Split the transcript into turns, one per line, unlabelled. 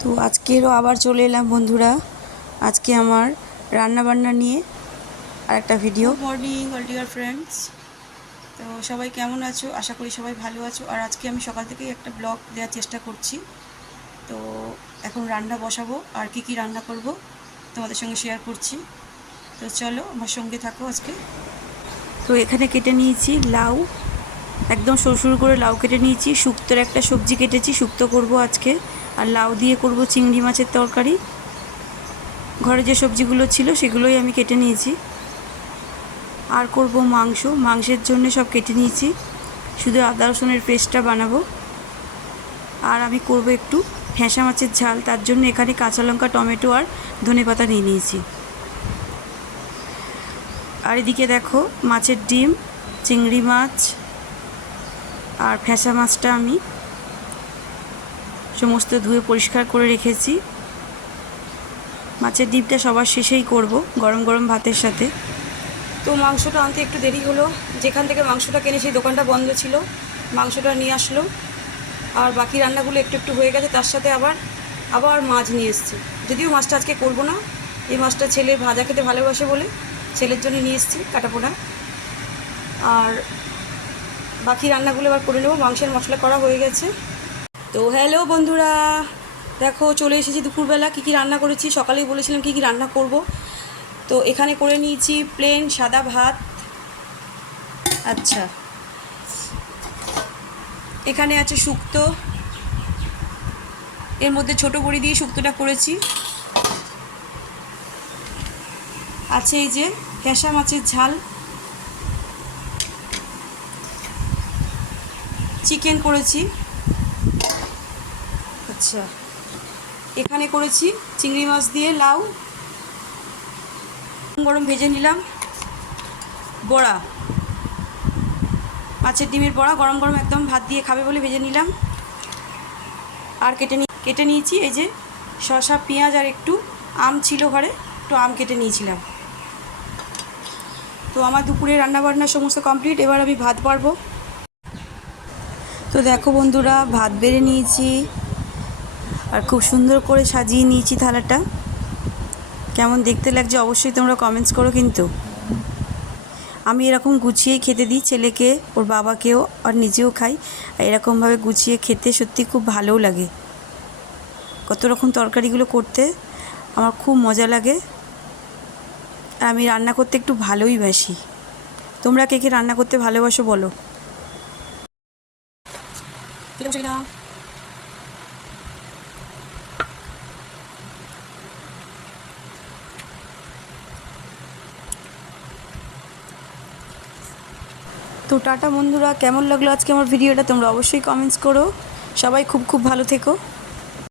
তো আজকেরও আবার চলে এলাম বন্ধুরা। আজকে আমার রান্না বান্না নিয়ে আর একটা video morning all dear friends তো সবাই কেমন আছো? আশা করি সবাই ভালো আছো। আর আজকে আমি সকাল থেকেই একটা ব্লগ দেওয়ার চেষ্টা করছি। তো এখন রান্না বসাবো। আর কি কি রান্না করব তোমাদের সঙ্গে শেয়ার করছি। তো চলো আমার সঙ্গে থাকো আজকে। তো এখানে কেটে নিয়েছি লাউ। একদম সরু সরু করে লাউ কেটে নিয়েছি। শুক্তোর একটা সবজি কেটেছি। শুক্তো করব আজকে। আর লাউ দিয়ে করব চিংড়ি মাছের তরকারি। ঘরে যে সবজিগুলো ছিল সেগুলোই আমি কেটে নিয়েছি। আর করব মাংস। মাংসের জন্য সব কেটে নিয়েছি। শুধু আদা রসুনের পেস্টটা বানাবো। আর আমি করব একটু ফ্যাঁসা মাছের ঝাল। তার জন্য এখানে কাঁচা লঙ্কা, টমেটো আর ধনে পাতা নিয়ে নিয়েছি। আর এদিকে দেখো মাছের ডিম, চিংড়ি মাছ আর ফ্যাঁসা মাছটা আমি সমস্ত ধুয়ে পরিষ্কার করে রেখেছি। মাছের ডিপটা সবার শেষেই করব, গরম গরম ভাতের সাথে। তো মাংসটা আনতে একটু দেরি হলো। যেখান থেকে মাংসটা কিনে সেই দোকানটা বন্ধ ছিল, মাংসটা নিয়ে আসলো। আর বাকি রান্নাগুলো একটু একটু হয়ে গেছে, তার সাথে আবার আবার মাছ নিয়ে এসেছি। যদিও মাছটা আজকে করব না, এই মাছটা ছেলে ভাজা খেতে ভালোবাসে বলে, ছেলের জন্য নিয়ে এসেছি কাটাপোনা আর বাকি রান্নাগুলো এবার করে নেব, মাংসের মশলা করা হয়ে গেছে। তো হ্যালো বন্ধুরা, দেখো চলে এসেছি দুপুরবেলা, কী কী রান্না করেছি, সকালেই বলেছিলাম কী কী রান্না করব। তো এখানে করে নিয়েছি প্লেন সাদা ভাত। আচ্ছা। এখানে আছে শুক্তো। এর মধ্যে ছোট বড়ি দিয়ে শুক্তোটা করেছি। আছে এই যে ফ্যাসা মাছের ঝাল। চিকেন করেছি। আচ্ছা। এখানে করেছি চিংড়ি মাছ দিয়ে লাউ গরম ভেজে নিলাম, বড়া। মাছের ডিমের বড়া গরম গরম একদম ভাত দিয়ে খাবে বলে ভেজে নিলাম। আর কেটে কেটে নিয়েছি এই যে শসা, পেঁয়াজ আর একটু আম ছিল ঘরে, একটু আম কেটে নিয়েছিলাম। তো আমার দুপুরে রান্নাবান্না সমস্ত কমপ্লিট, এবার আমি ভাত পারব। তো দেখো বন্ধুরা, ভাত বেড়ে নিয়েছি। আর খুব সুন্দর করে সাজিয়ে নিয়েছি থালাটা। কেমন দেখতে লাগছে অবশ্যই তোমরা কমেন্টস করো কিন্তু। আমি এরকম গুছিয়েই খেতে দিই ছেলেকে, ওর বাবাকেও আর নিজেও খাই। আর এরকমভাবে গুছিয়ে খেতে সত্যি খুব ভালোও লাগে। কত রকম তরকারিগুলো করতে আমার খুব মজা লাগে। আর আমি রান্না করতে একটু ভালোই বাসি। তোমরা কে কে রান্না করতে ভালোবাসো বলো। তো টাটা বন্ধুরা, কেমন লাগল আজকে আমার ভিডিওটা তোমরা অবশ্যই কমেন্টস করো। সবাই খুব খুব ভালো থেকো।